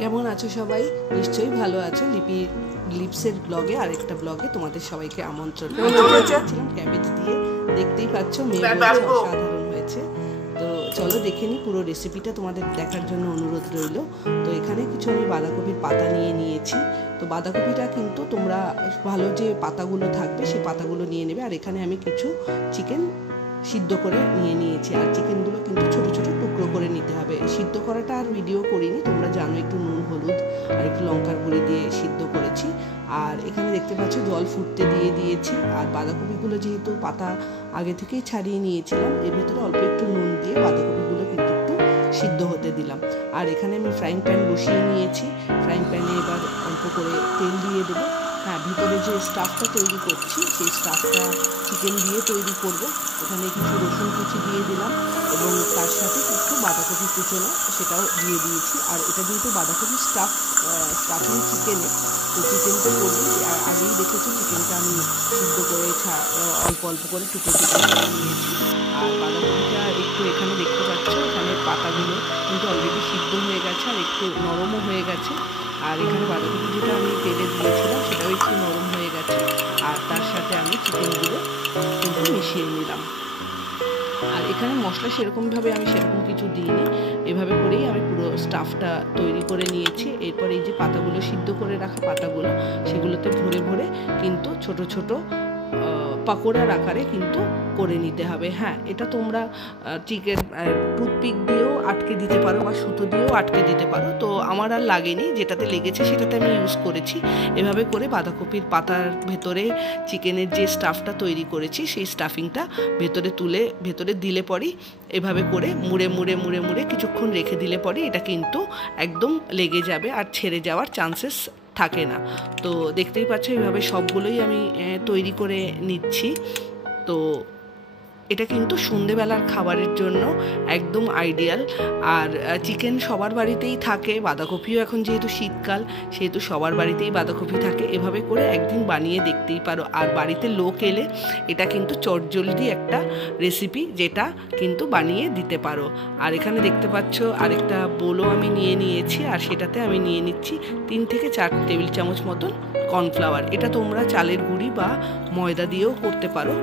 কেমন আছো সবাই? নিশ্চয়ই ভালো আছো। লিপসের ব্লগে আরেকটা ব্লগে তোমাদের সবাইকে আমন্ত্রণ জানাচ্ছিলাম ক্যাবেজ দিয়ে। দেখতেই পাচ্ছ মেয়ে বলছে অসাধারণ হয়েছে। তো চলো দেখে নিই পুরো রেসিপিটা, তোমাদের দেখার জন্য অনুরোধ রইল। তো এখানে কিছু আমি বাঁধাকপির পাতা নিয়েছি। তো বাঁধাকপিটা কিন্তু তোমরা ভালো যে পাতাগুলো থাকবে সেই পাতাগুলো নিয়ে নেবে। আর এখানে আমি কিছু চিকেন সিদ্ধ করে নিয়েছি। আর চিকেনগুলো কিন্তু ছোট ছোট টুকরো করে নিতে হবে। সিদ্ধ করাটা আর ভিডিও করিনি, তোমরা জানো একটু নুন হলুদ আর একটু লঙ্কার গুঁড়ি দিয়ে সিদ্ধ করেছি। আর এখানে দেখতে পাচ্ছ জল ফুটতে দিয়েছি। আর বাঁধাকপিগুলো যেহেতু পাতা আগে থেকেই ছাড়িয়ে নিয়েছিলাম, এর ভেতরে অল্প একটু নুন দিয়ে বাঁধাকপিগুলো কিন্তু একটু সিদ্ধ হতে দিলাম। আর এখানে আমি ফ্রাইং প্যান বসিয়ে নিয়েছি। ফ্রাইং প্যানে এবার অল্প করে তেল দিয়ে দেবো। হ্যাঁ, ভিতরে যে স্টাফটা তৈরি করছি সেই স্টাফটা চিকেন দিয়ে তৈরি করব। এখানে কিছু রসুন কুচি দিয়ে দিলাম এবং তার সাথে একটু বাঁধাকপি কুচোনো সেটাও দিয়ে দিয়েছি। আর এটা যেহেতু বাঁধাকপি স্টাফিং চিকেনে, তো চিকেনটা করবো আগেই দেখেছো চিকেনটা আমি সিদ্ধ করে অল্প অল্প করে টুকরো করে নিয়েছি। আর বাঁধাকপিটা একটু এখানে দেখতে পাচ্ছ, এখানে পাতাগুলো কিন্তু অলরেডি সিদ্ধ হয়ে গেছে আর একটু নরমও হয়ে গেছে। আর এখানে বাঁধাকপি যেটা আমি তেলে দিয়েছিলাম সেটাও একটু নরম হয়ে গেছে। আর তার সাথে আমি চিকেনগুলো কিন্তু মিশিয়ে নিলাম। আর এখানে মশলা সেরকম কিছু দিইনি, এভাবে করেই আমি পুরো স্টাফটা তৈরি করে নিয়েছি। এরপর এই যে পাতাগুলো সিদ্ধ করে রাখা পাতাগুলো সেগুলোতে ভরে ভরে কিন্তু ছোট ছোট পাকোড়ার আকারে কিন্তু করে নিতে হবে। হ্যাঁ, এটা তোমরা চিকেন টুথপিক দিয়েও আটকে দিতে পারো বা সুতো দিয়েও আটকে দিতে পারো। তো আমার আর লাগেনি, যেটাতে লেগেছে সেটাতে আমি ইউজ করেছি। এভাবে করে বাঁধাকপির পাতার ভেতরে চিকেনের যে স্টাফটা তৈরি করেছি সেই স্টাফিংটা ভেতরে দিলে পরেই এভাবে করে মুড়ে মুড়ে মুড়ে মুড়ে কিছুক্ষণ রেখে দিলে পরে এটা কিন্তু একদম লেগে যাবে আর ছেড়ে যাওয়ার চান্সেস থাকে না। তো দেখতেই পাচ্ছ এইভাবে সবগুলোই আমি তৈরি করে নিচ্ছি। তো এটা কিন্তু সন্ধেবেলার খাবারের জন্য একদম আইডিয়াল। আর চিকেন সবার বাড়িতেই থাকে, বাঁধাকপিও এখন যেহেতু শীতকাল সেহেতু সবার বাড়িতেই বাঁধাকপি থাকে। এভাবে করে একদিন বানিয়ে দেখতেই পারো। আর বাড়িতে লোক এলে এটা কিন্তু চটজলদি একটা রেসিপি, যেটা কিন্তু বানিয়ে দিতে পারো। আর এখানে দেখতে পাচ্ছ আরেকটা বোলও আমি নিয়েছি। আর সেটাতে আমি নিয়ে নিচ্ছি 3 থেকে 4 টেবিল চামচ মতন কর্নফ্লাওয়ার। এটা তোমরা চালের গুঁড়ি বা ময়দা দিয়েও করতে পারো।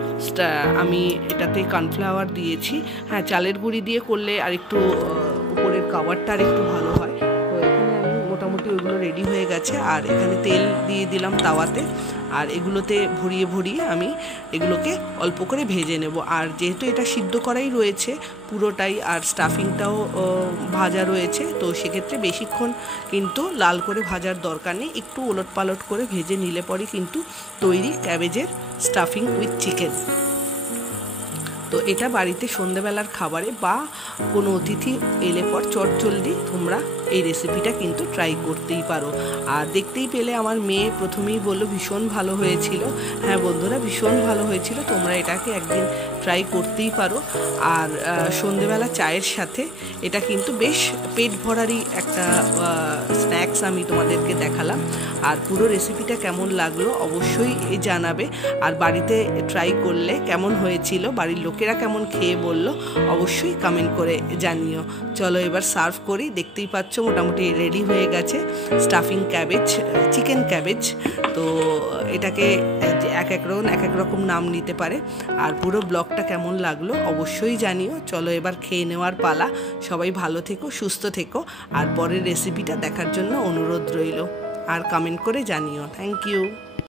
আমি এটাতে কর্নফ্লাওয়ার দিয়েছি। হ্যাঁ, চালের গুঁড়ি দিয়ে করলে আর একটু উপরের কাভারটা আর একটু ভালো হয়। তো এখানে আমি মোটামুটি ওইগুলো রেডি হয়ে গেছে। আর এখানে তেল দিয়ে দিলাম তাওয়াতে। আর এগুলোতে ভরিয়ে আমি এগুলোকে অল্প করে ভেজে নেব। আর যেহেতু এটা সিদ্ধ করাই রয়েছে পুরোটাই, আর স্টাফিংটাও ভাজা রয়েছে, তো সেক্ষেত্রে বেশিক্ষণ কিন্তু লাল করে ভাজার দরকার নেই। একটু ওলটপালট করে ভেজে নিলে পরে কিন্তু তৈরি ক্যাবেজের স্টাফিং উইথ চিকেন। তো এটা বাড়িতে সন্ধেবেলার খাবারে বা কোনো অতিথি এলে পর চটজলদি তোমরা এই রেসিপিটা কিন্তু ট্রাই করতেই পারো। আর দেখতেই পেলে আমার মেয়ে প্রথমেই বললো ভীষণ ভালো হয়েছিল। হ্যাঁ বন্ধুরা, ভীষণ ভালো হয়েছিল, তোমরা এটাকে একদিন ট্রাই করতেই পারো। আর সন্ধেবেলা চায়ের সাথে এটা কিন্তু বেশ পেট ভরারই একটা স্ন্যাক্স আমি তোমাদেরকে দেখালাম। আর পুরো রেসিপিটা কেমন লাগলো অবশ্যই জানাবে। আর বাড়িতে ট্রাই করলে কেমন হয়েছিল, বাড়ির লোকেরা কেমন খেয়ে বললো অবশ্যই কমেন্ট করে জানিও। চলো এবার সার্ভ করি। দেখতেই পাচ্ছ মোটামুটি রেডি হয়ে গেছে স্টাফিং ক্যাবেজ, চিকেন ক্যাবেজ। তো এটাকে এক এক রকম নাম নিতে পারে। আর পুরো ব্লগটা কেমন লাগলো অবশ্যই জানিও। চলো এবার খেয়ে নেওয়ার পালা। সবাই ভালো থেকো, সুস্থ থেকো। আর পরের রেসিপিটা দেখার জন্য অনুরোধ রইল। আর কমেন্ট করে জানিও। Thank you.